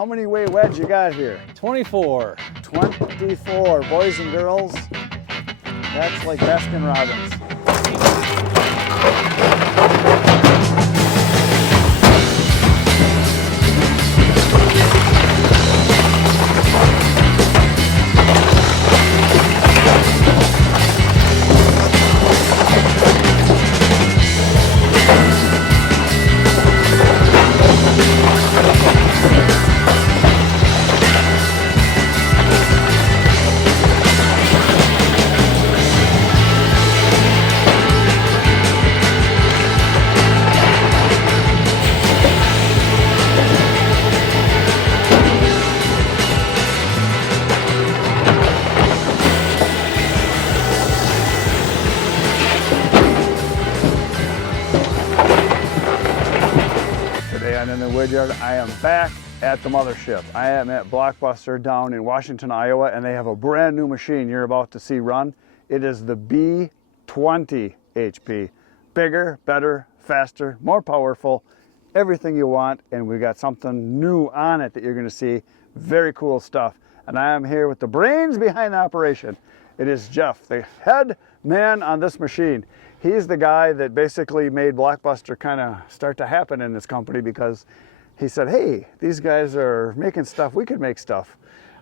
how many weight wedge you got here? 24. 24, boys and girls. That's like Baskin Robbins. I'm in the wood yard. I am back at the mothership. I am at Blockbuster down in Washington, Iowa, and they have a brand new machine you're about to see run. It is the B20 HP. Bigger, better, faster, more powerful, everything you want, and we got something new on it that you're going to see. Very cool stuff. And I am here with the brains behind the operation. It is Jeff, the head man on this machine. He's the guy that basically made Blockbuster kind of start to happen in this company, because he said, hey, these guys are making stuff, we could make stuff.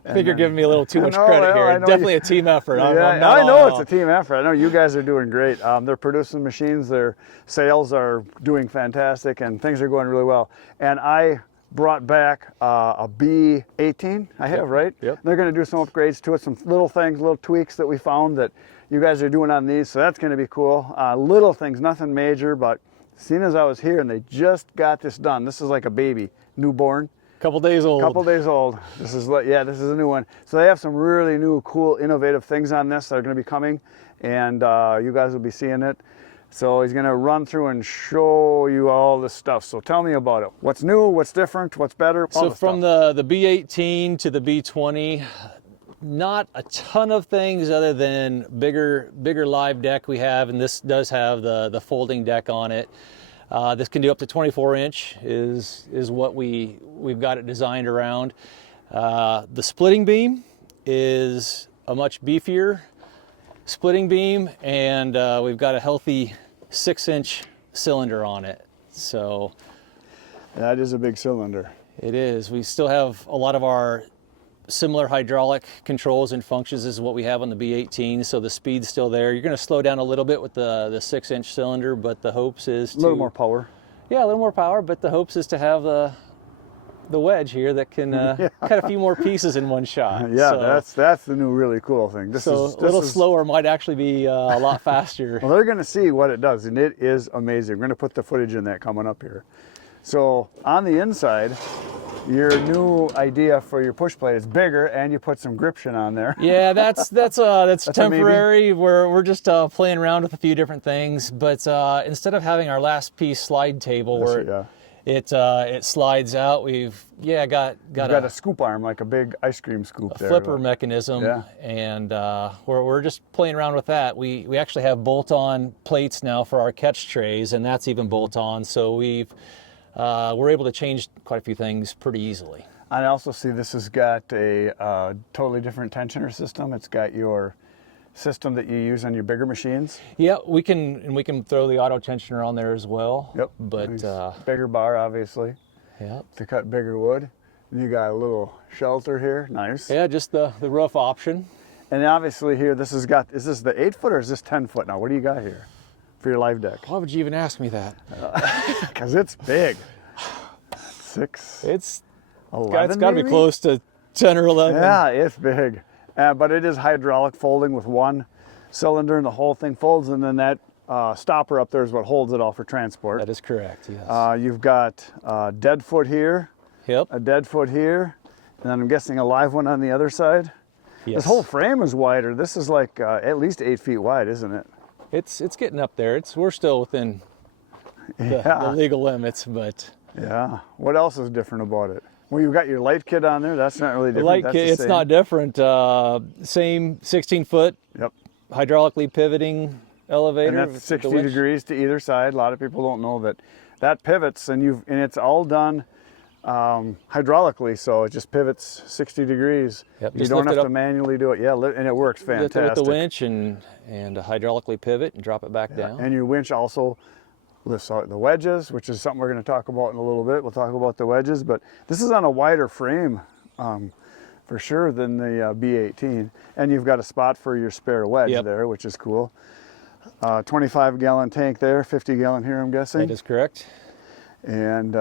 I think you're giving me a little too much credit here. Definitely a team effort. Yeah, I know it's a team effort. I know you guys are doing great. They're producing machines, their sales are doing fantastic, and things are going really well. And I brought back a B18, I have, right? Yep. They're going to do some upgrades to it, some little things, little tweaks that we found that you guys are doing on these, so that's going to be cool. Little things, nothing major, but seeing as I was here and they just got this done, this is like a baby, newborn. Couple days old. Couple days old. This is, yeah, this is a new one. So they have some really new, cool, innovative things on this that are going to be coming, and you guys will be seeing it. So he's going to run through and show you all this stuff. So tell me about it. What's new, what's different, what's better? So from the B18 to the B20, not a ton of things other than bigger live deck we have, and this does have the folding deck on it. This can do up to 24-inch is what we've got it designed around. The splitting beam is a much beefier splitting beam, and we've got a healthy 6-inch cylinder on it. So that is a big cylinder. It is. We still have a lot of our similar hydraulic controls and functions as what we have on the B18, so the speed's still there. You're going to slow down a little bit with the 6-inch cylinder, but the hopes is to... A little more power. Yeah, a little more power, but the hopes is to have the wedge here that can cut a few more pieces in one shot. Yeah, so, that's the new really cool thing. This a little slower might actually be a lot faster. Well, they're going to see what it does, and it is amazing. We're going to put the footage in that coming up here. So on the inside, your new idea for your push plate is bigger, and you put some gription on there. Yeah, that's temporary. We're just playing around with a few different things, but instead of having our last piece slide table where it slides out, we've got a scoop arm, like a big ice cream scoop. A flipper mechanism, and we're just playing around with that. We actually have bolt-on plates now for our catch trays, and that's even bolt-on. So we're able to change quite a few things pretty easily. I also see this has got a totally different tensioner system. It's got your system that you use on your bigger machines. Yeah, we can throw the auto tensioner on there as well. Yep. But nice. Bigger bar, obviously. Yeah. To cut bigger wood. You got a little shelter here. Nice. Yeah, just the roof option. And obviously here, is this the 8-foot or is this 10-foot now? What do you got here for your live deck? Why would you even ask me that? Because it's big. 6. It's 11. It's got to be close to 10 or 11. Yeah, it's big. But it is hydraulic folding with one cylinder, and the whole thing folds, and then that stopper up there is what holds it all for transport. That is correct, yes. You've got a dead foot here. Yep. A dead foot here. And then I'm guessing a live one on the other side. Yes. This whole frame is wider. This is like at least 8 feet wide, isn't it? It's getting up there. We're still within the legal limits, but... Yeah. What else is different about it? Well, you've got your light kit on there. That's not really different. The light kit, it's not different. Same 16-foot. Yep. Hydraulically pivoting elevator. And that's 60 degrees to either side. A lot of people don't know that pivots, and it's all done hydraulically, so it just pivots 60 degrees. Yep, You just don't lift it have to up. manually do it. Yeah, and it works Lift fantastic. it with the winch and hydraulically pivot and drop it back down. And your winch also lifts out the wedges, which is something we're going to talk about in a little bit. We'll talk about the wedges, but this is on a wider frame for sure than the B18. And you've got a spot for your spare wedge there, which is cool. 25-gallon tank there, 50-gallon here, I'm guessing. That is correct. And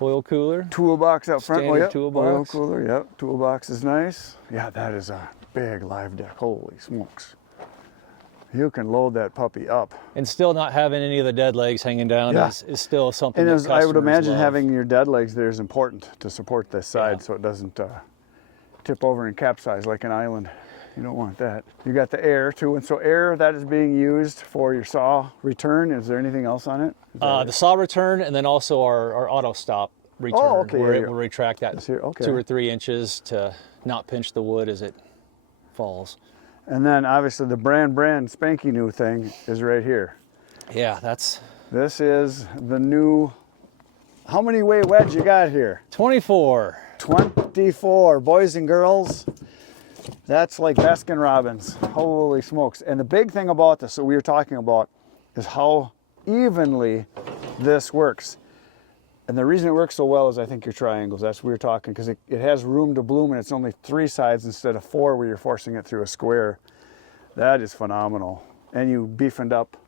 oil cooler. Toolbox out front. Standard toolbox. Oil cooler, yep. Toolbox is nice. Yeah, that is a big live deck. Holy smokes. You can load that puppy up. And still not having any of the dead legs hanging down is still something and that I would imagine love. having your dead legs there is important to support this side so it doesn't tip over and capsize like an island. You don't want that. You got the air too, and so air that is being used for your saw return. Is there anything else on it? The saw return, and then also our auto stop return, where it will retract that 2 or 3 inches to not pinch the wood as it falls. And then obviously the brand spanky new thing is right here. Yeah, this is the new, how many weight wedge you got here? 24. 24, boys and girls. That's like Baskin Robbins. Holy smokes. And the big thing about this that we were talking about is how evenly this works. And the reason it works so well is I think your triangles. That's what we were talking, because it has room to bloom and it's only 3 sides instead of 4 where you're forcing it through a square. That is phenomenal. And you beefened up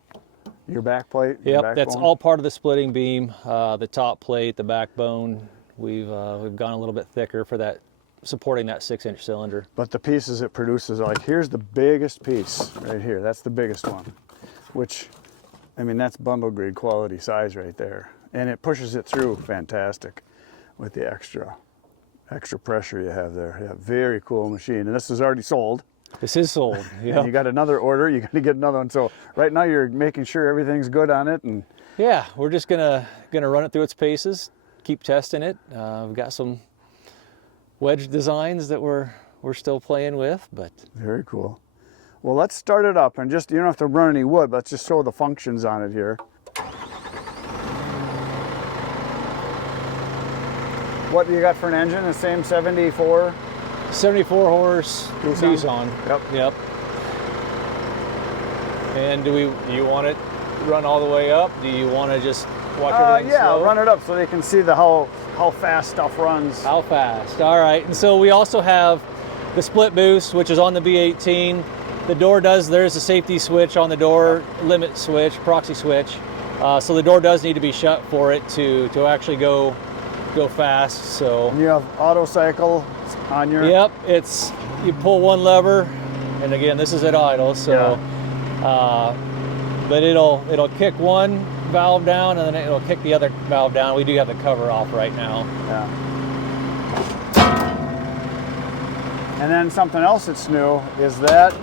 your back plate. Yep, that's all part of the splitting beam. The top plate, the backbone. We've gone a little bit thicker for that, supporting that 6-inch cylinder. But the pieces it produces, like here's the biggest piece right here. That's the biggest one, which, I mean, that's bundle grade quality size right there. And it pushes it through fantastic with the extra pressure you have there. Yeah, very cool machine. And this is already sold. This is sold. Yeah. You got another order. You got to get another one. So right now you're making sure everything's good on it. And yeah, we're just gonna run it through its paces, keep testing it. We've got some wedge designs that we're still playing with, but very cool. Well, let's start it up, and just, you don't have to run any wood. Let's just show the functions on it here. What do you got for an engine? The same 74? 74 horse Tucson. Yep. And do you want it run all the way up? Do you want to just watch everything slow? Run it up so they can see how fast stuff runs. How fast? All right. And so we also have the split boost, which is on the B18. The door there's a safety switch on the door, limit switch, proxy switch. So the door does need to be shut for it to actually go fast. So and you have auto cycle on your. Yep, you pull one lever, and again, this is at idle. So, but it'll kick one valve down, and then it'll kick the other valve down. We do have the cover off right now. Yeah. And then something else that's new is that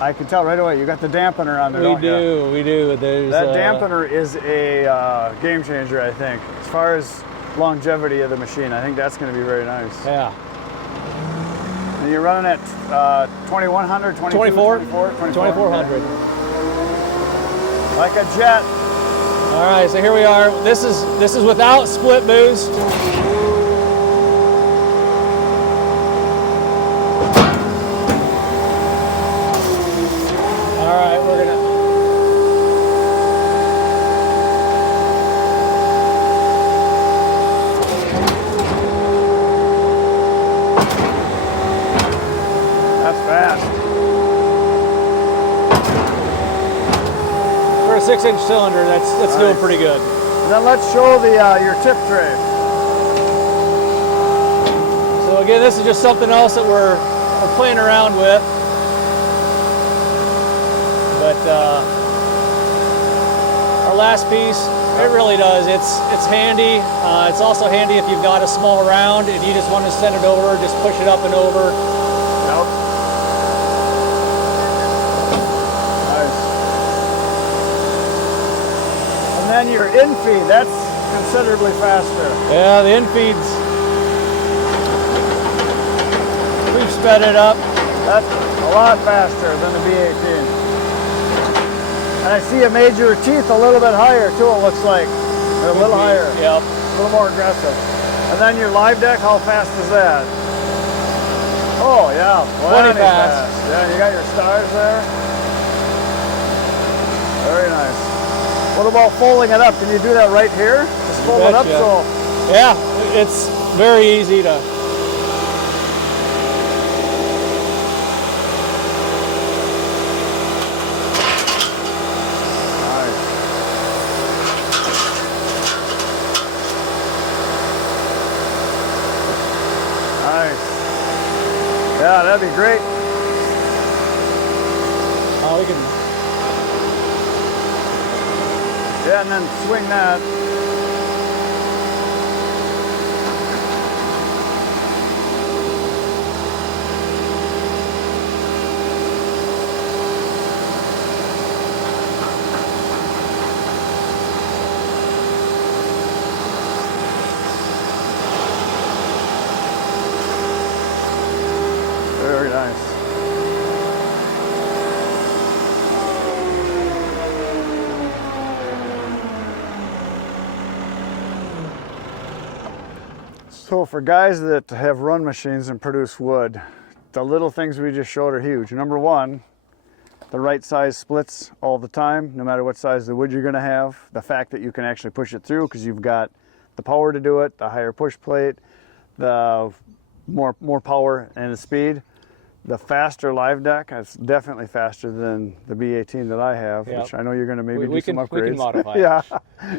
I can tell right away you got the dampener on there. We do. That dampener is a game changer, I think, as far as longevity of the machine. I think that's going to be very nice. Yeah. And you're running at 2100, 2400. Like a jet. All right, so here we are. This is without split boost. All right, we're gonna. That's fast. For a 6-inch cylinder, that's nice. Doing pretty good. And then let's show the your tip tray. So again, this is just something else that we're playing around with. But our last piece, it really does. It's handy. It's also handy if you've got a small round and you just want to send it over, just push it up and over. Yep. Nice. And then your infeed, that's considerably faster. Yeah, the infeeds, we've sped it up. That's a lot faster than the B18. And I see you made your teeth a little bit higher too, it looks like. They're a little higher. Yep. A little more aggressive. And then your live deck, how fast is that? Oh yeah, plenty fast. Yeah, you got your stars there. Very nice. What about folding it up? Can you do that right here? Just fold it up so. Yeah, it's very easy to. Yeah, that'd be great. Oh, we can. Yeah, and then swing that. Very nice. So for guys that have run machines and produce wood, the little things we just showed are huge. Number one, the right size splits all the time, no matter what size the wood you're going to have. The fact that you can actually push it through because you've got the power to do it, the higher push plate, the more power and the speed. The faster live deck, it's definitely faster than the B18 that I have, which I know you're going to maybe do some upgrades. We can modify yeah.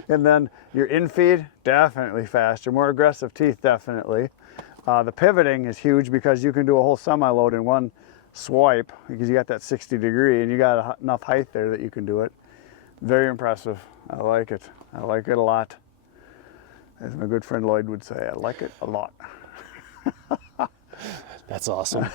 And then your infeed, definitely faster. More aggressive teeth, definitely. The pivoting is huge because you can do a whole semi-load in one swipe because you got that 60 degree and you got enough height there that you can do it. Very impressive. I like it. I like it a lot. As my good friend Lloyd would say, I like it a lot. That's awesome.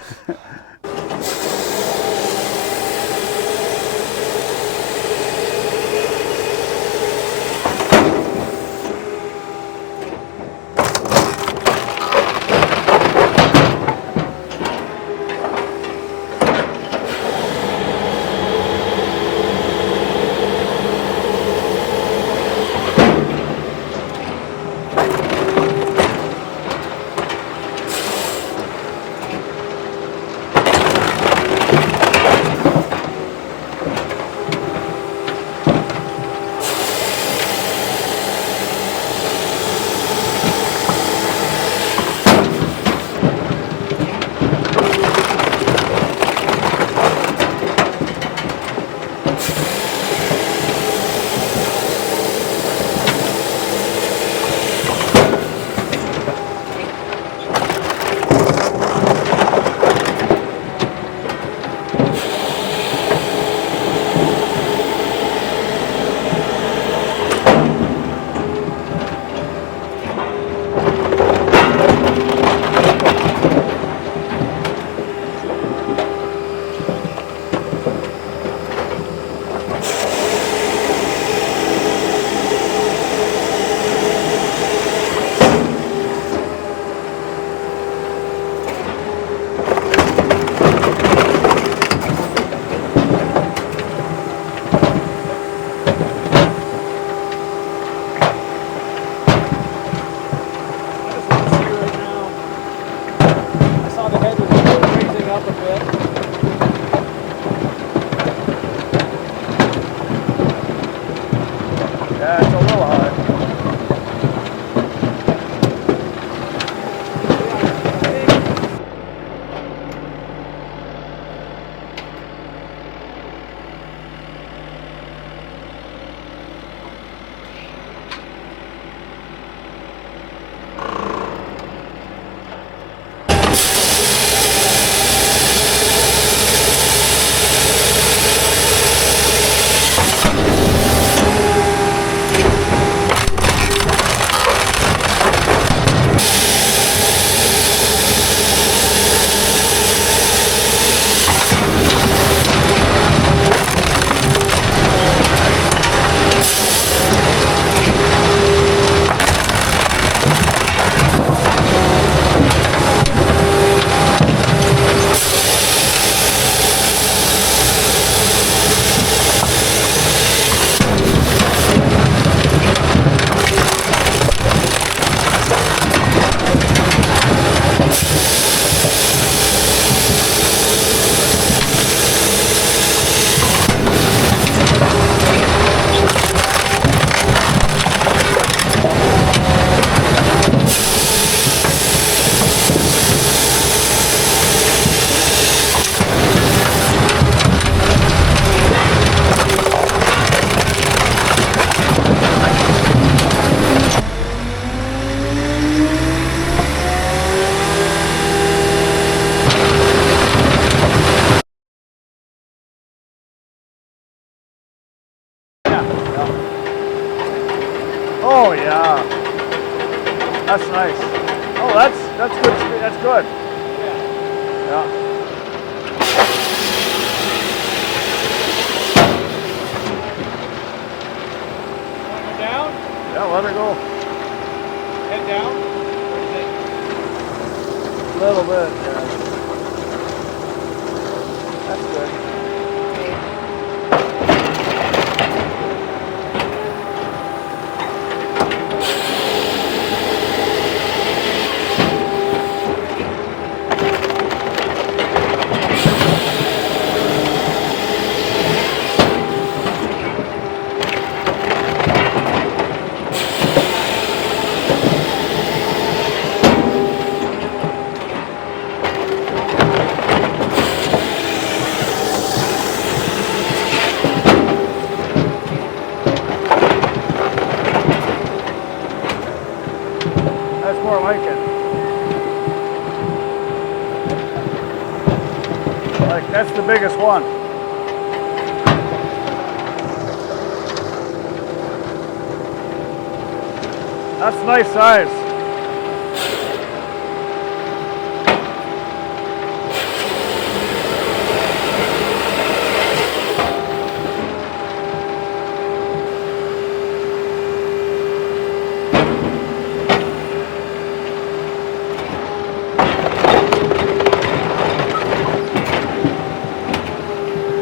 that's good. That's good. Yeah. Down? Yeah, let her go. Head down? A little bit, yeah. That's good. That's more like it. Like, that's the biggest one. That's a nice size.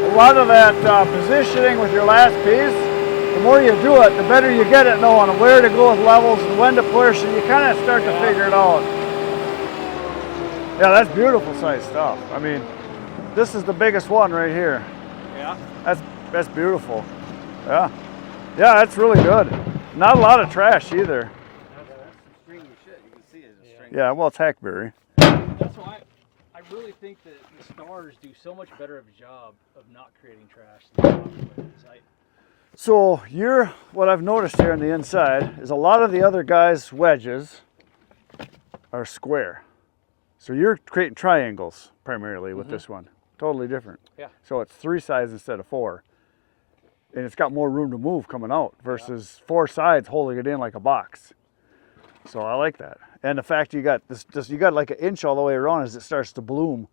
A lot of that positioning with your last piece, the more you do it, the better you get at knowing where to go with levels and when to push, and you kind of start to figure it out. Yeah, that's beautiful size stuff. I mean, this is the biggest one right here. Yeah. That's beautiful. Yeah. Yeah, that's really good. Not a lot of trash either. That's some stringy shit. You can see it as a string. Yeah, well, it's hackberry. That's why I really think that the Stars do so much better of a job of not creating trash than the Blockbuster. So what I've noticed here on the inside is a lot of the other guys' wedges are square. So you're creating triangles primarily with this one. Totally different. Yeah. So it's 3 sides instead of 4. And it's got more room to move coming out versus 4 sides holding it in like a box. So I like that. And the fact you got this you got like an inch all the way around as it starts to bloom.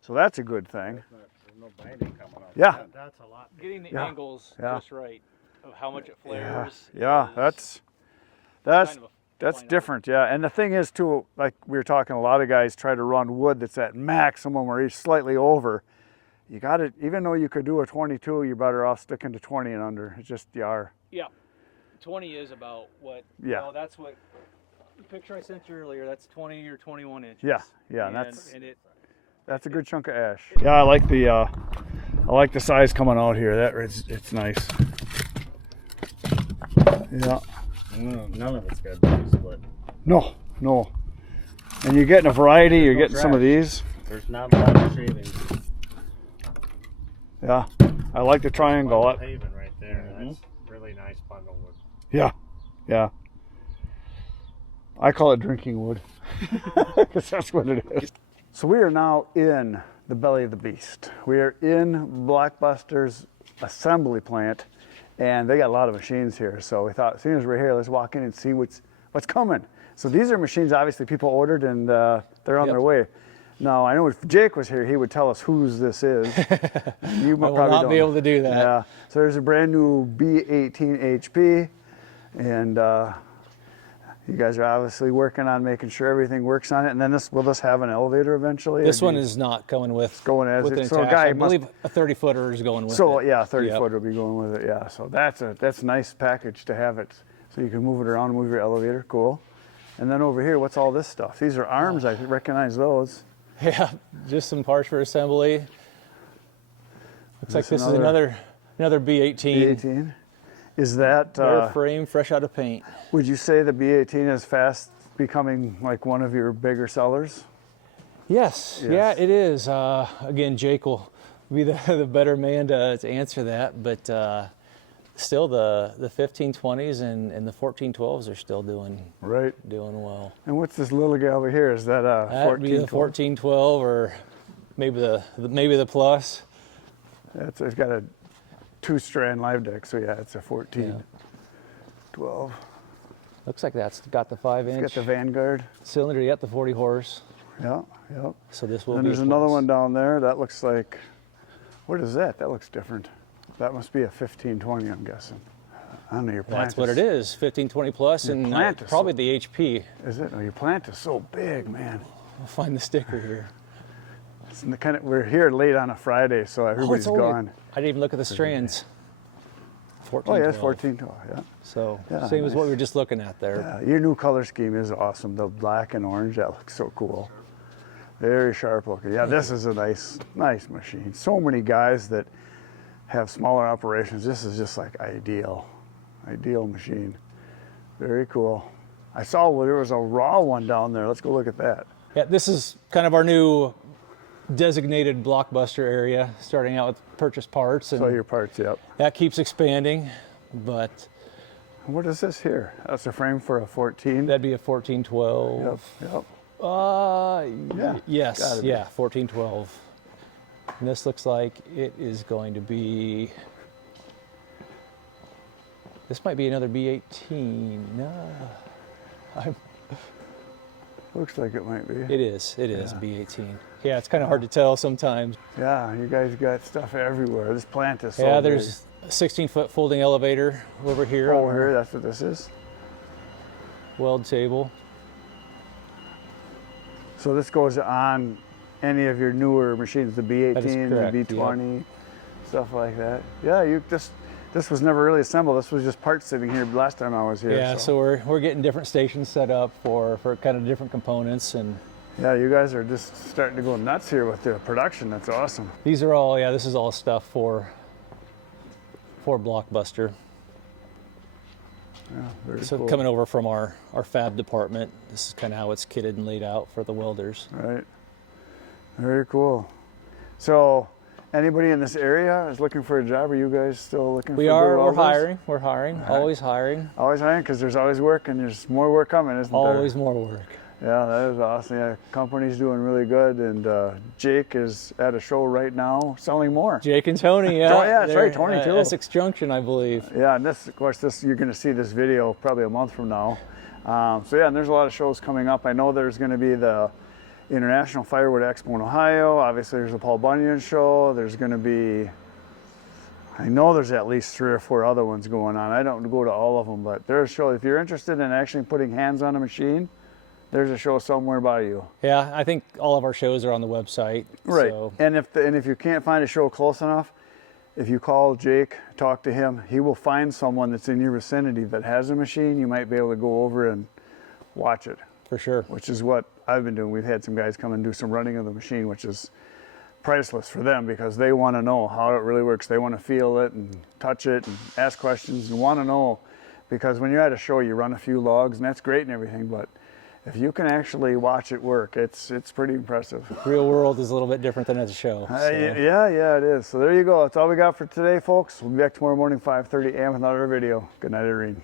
So that's a good thing. There's no binding coming out. Yeah. That's a lot. Getting the Yeah. angles Yeah. just right of how much it flares. Yeah, is that's kind of a that's fine art. different, yeah. And the thing is too, like we were talking, a lot of guys try to run wood that's at maximum or he's slightly over. You got to, even though you could do a 22, you're better off sticking to 20 and under. It's just you are. Yeah. 20 is about what, Yeah. well, that's what, the picture I sent you earlier, that's 20 or 21 inches. Yeah, yeah, and that's a good chunk of ash. Yeah, I like the size coming out here. It's nice. Yeah. None of it's got to be split. No. And you're getting a variety. You're no getting some of trash. these. There's not a lot of shavings. Yeah, I like the triangle. Bundle paving right there. That's really nice bundle wood. Yeah. I call it drinking wood because that's what it is. So we are now in the belly of the beast. We are in Blockbuster's assembly plant, and they got a lot of machines here. So we thought, as soon as we're here, let's walk in and see what's coming. So these are machines obviously people ordered, and they're on their way. Now, I know if Jake was here, he would tell us whose this is. You I will not be able to do that. Yeah. So there's a brand new B20 HP, and you guys are obviously working on making sure everything works on it. And then will this have an elevator eventually? This one is not coming with going as with it. an So a attach. guy I must. believe a 30-footer is going with it. So yeah, 30 Yep. foot will be going with it. Yeah. So that's a nice package to have it. So you can move it around, move your elevator. Cool. And then over here, what's all this stuff? These are arms. I recognize those. Yeah, just some parts for assembly. Looks like this is another another B18. B18. Is that? Bare frame, fresh out of paint. Would you say the B18 is fast becoming like one of your bigger sellers? Yes. Yeah, it is. Again, Jake will be the better man to answer that, but still the 1520s and the 1412s are still doing well. And what's this little guy over here? Is that a That'd be the 1412 or maybe the plus. It's got a 2-strand live deck, so yeah, it's a 1412. Looks like that's got the 5-inch It's got the Vanguard. cylinder, yet the 40 horse. Yeah, yep. So this will And be there's a another plus. one down there. That looks like, what is that? That looks different. That must be a 1520, I'm guessing. I don't know, your plant That's what it is, 1520 plus, and plant is probably so- the HP. Is it? Oh, your plant is so big, man. I'll find the sticker here. It's in the we're here late on a Friday, so everybody's only- gone. I didn't even look at the strands. 14, Oh, yeah, it's 12. 1412, yeah. So Yeah, same as what nice. we were just looking at there. Yeah, your new color scheme is awesome. The black and orange, that looks so cool. Very sharp looking. Yeah, this is a nice machine. So many guys that have smaller operations, this is just like ideal machine. Very cool. I saw there was a raw one down there. Let's go look at that. Yeah, this is kind of our new designated Blockbuster area, starting out with purchase parts, and So your parts, yep. that keeps expanding, but What is this here? That's a frame for a 14. that'd be a 1412. Yep. Yeah. Yes, gotta be. yeah, 1412. And this looks like it is going to be, this might be another B18. No, Looks like it might be. it is B18. Yeah, it's kind of hard to tell sometimes. Yeah, you guys got stuff everywhere. This plant is so Yeah, big. there's a 16-foot folding elevator over here. Over on here, our that's what this is. weld table. So this goes on any of your newer machines, the That is B18, correct, the B20, stuff like that. Yeah, this was never really assembled. This was just parts sitting here last time I was here. Yeah, so we're getting different stations set up for kind of different components, and yeah, you guys are just starting to go nuts here with the production. That's awesome. these are all, yeah, this is all stuff for Blockbuster. Yeah, very So cool. coming over from our fab department, this is kind of how it's kitted and laid out for the welders. Right. Very cool. So, anybody in this area is looking for a job? Are you guys still looking for We're welders? hiring, always hiring, Always hiring, because there's always work and there's more work coming, isn't there? always more work. Yeah, that is awesome. Yeah, company's doing really good, and Jake is at a show right now selling more. Jake and Tony, yeah. Oh, yeah, that's they're right, Tony, at too. Essex Junction, I believe. Yeah, and this, of course, you're going to see this video probably a month from now. So yeah, and there's a lot of shows coming up. I know there's going to be the International Firewood Expo in Ohio. Obviously, there's the Paul Bunyan show. There's going to be, I know there's at least 3 or 4 other ones going on. I don't go to all of them, but there's a show. If you're interested in actually putting hands on a machine, there's a show somewhere by you. Yeah, I think all of our shows are on the website. Right. So, And if you can't find a show close enough, if you call Jake, talk to him, he will find someone that's in your vicinity that has a machine. You might be able to go over and watch it, for sure. which is what I've been doing. We've had some guys come and do some running of the machine, which is priceless for them because they want to know how it really works. They want to feel it and touch it and ask questions and want to know, because when you're at a show, you run a few logs and that's great and everything, but if you can actually watch it work, it's pretty impressive. Real world is a little bit different than at a show. So. Yeah, it is. So there you go. That's all we got for today, folks. We'll be back tomorrow morning, 5:30 a.m. with another video. Good night, Irene.